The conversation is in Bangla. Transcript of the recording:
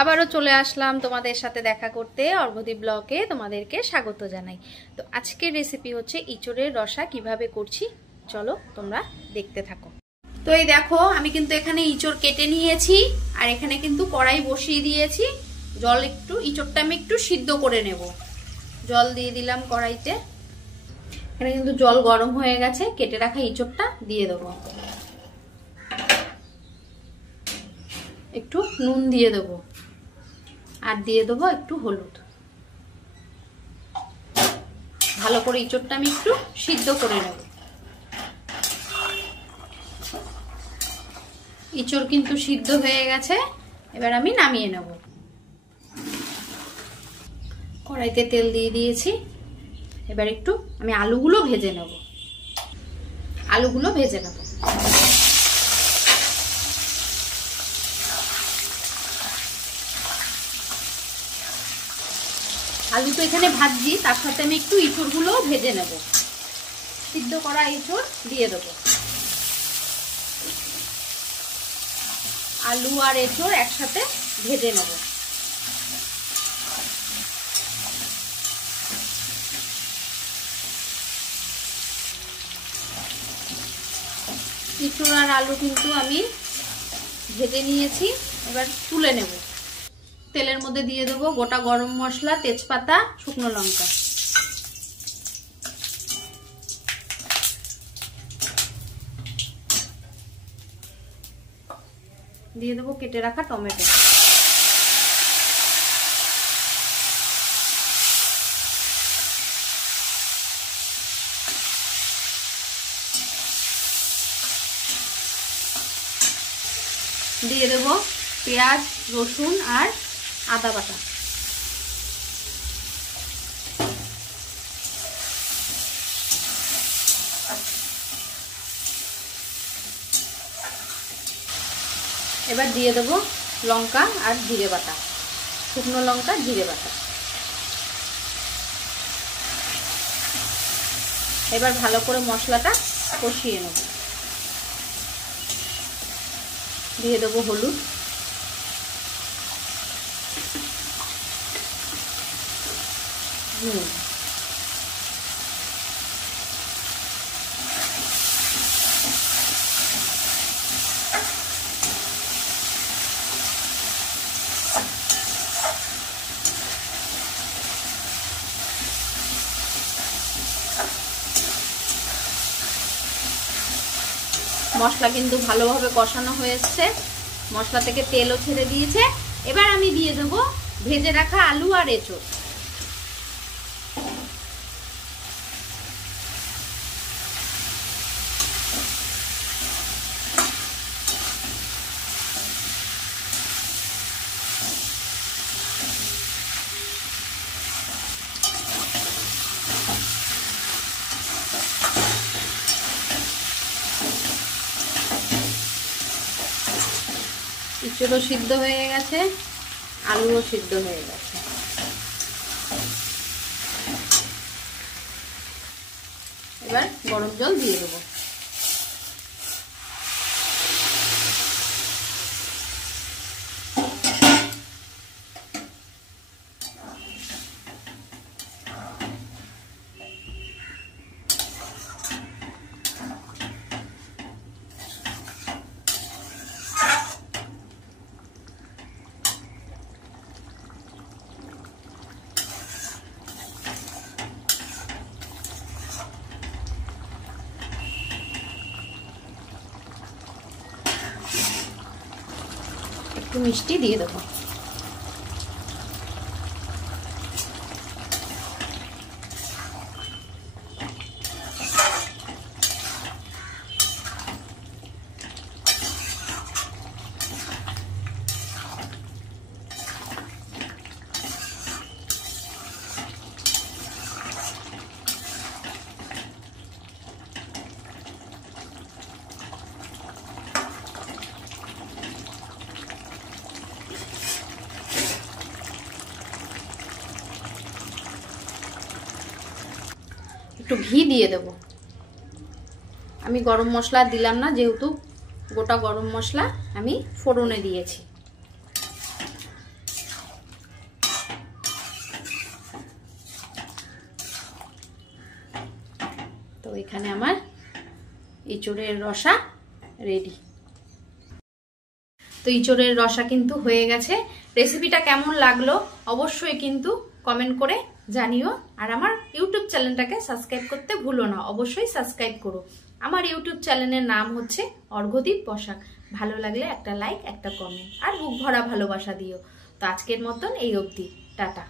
আবারও চলে আসলাম তোমাদের সাথে দেখা করতে। অর্ঘদীপ ব্লগে তোমাদেরকে স্বাগত জানাই। তো আজকের রেসিপি হচ্ছে ইঁচড়ের রসা। কিভাবে করছি চলো তোমরা দেখতে থাকো। তো এই দেখো, আমি কিন্তু এখানে ইঁচড় কেটে নিয়েছি আর এখানে কিন্তু কড়াই বসিয়ে দিয়েছি। জল একটু, ইঁচড়টা আমি একটু সিদ্ধ করে নেব। জল দিয়ে দিলাম কড়াইতে। এখানে কিন্তু জল গরম হয়ে গেছে, কেটে রাখা ইঁচড়টা দিয়ে দেবো। একটু নুন দিয়ে দেবো আর দিয়ে দেবো একটু হলুদ। ভালো করে ইঁচড়টা আমি একটু সিদ্ধ করে নেব। ইঁচড় কিন্তু সিদ্ধ হয়ে গেছে, এবার আমি নামিয়ে নেব। কড়াইতে তেল দিয়ে দিয়েছি। এবার একটু আমি আলুগুলো ভেজে নেব। আলুগুলো ভেজে নেব। আলু তো এখানে ভাজছি, তার সাথে আমি একটু ইঁচড়গুলো ভেজে নেব। সিদ্ধ করা ইঁচড় দিয়ে দেবো। আলু আর এঁচড় একসাথে ভেজে নেব। ইঁচড় আর আলু কিন্তু আমি ভেজে নিয়েছি, এবার তুলে নেব। তেলের মধ্যে দিয়ে দেবো গোটা গরম মশলা, তেজপাতা, শুকনো লঙ্কা। দিয়ে দেবো কেটে রাখা টমেটো। দিয়ে দেবো পেঁয়াজ, রসুন আর আদা বাটা। এবার দিয়ে দেবো লঙ্কা আর জিরে বাটা, শুকনো লঙ্কা জিরে বাটা। এবার ভালো করে মশলাটা কষিয়ে নেব। দিয়ে দেবো হলুদ, নুন। মশলা কিন্তু ভালোভাবে কষানো হয়েছে, মশলা থেকে তেলও ছেড়ে দিয়েছে। এবার আমি দিয়ে দেবো ভেজে রাখা আলু আর এঁচড়। ইঁচড়ও সিদ্ধ হয়ে গেছে, আলুও সিদ্ধ হয়ে গেছে। এবার গরম জল দিয়ে দেবো। একটু মিষ্টি দিয়ে দেবো। একটু ঘি দিয়ে দেব। আমি গরম মশলা দিলাম না, যেহেতু গোটা গরম মশলা আমি ফোড়নে দিয়েছি। এখানে আমার ইঁচড়ের রসা রেডি। তো ইঁচড়ের রসা কিন্তু হয়ে গেছে। রেসিপিটা কেমন লাগলো অবশ্যই কিন্তু কমেন্ট করে জানিও। আর আমার ইউটিউব চ্যানেলটাকে সাবস্ক্রাইব করতে ভুলো না, অবশ্যই সাবস্ক্রাইব করো। আমার ইউটিউব চ্যানেলের নাম হচ্ছে অর্ঘ্যদীপ বসাক। ভালো লাগলে একটা লাইক, একটা কমেন্ট আর বুক ভরা ভালোবাসা দিও। তো আজকের মতন এই অবধি, টাটা।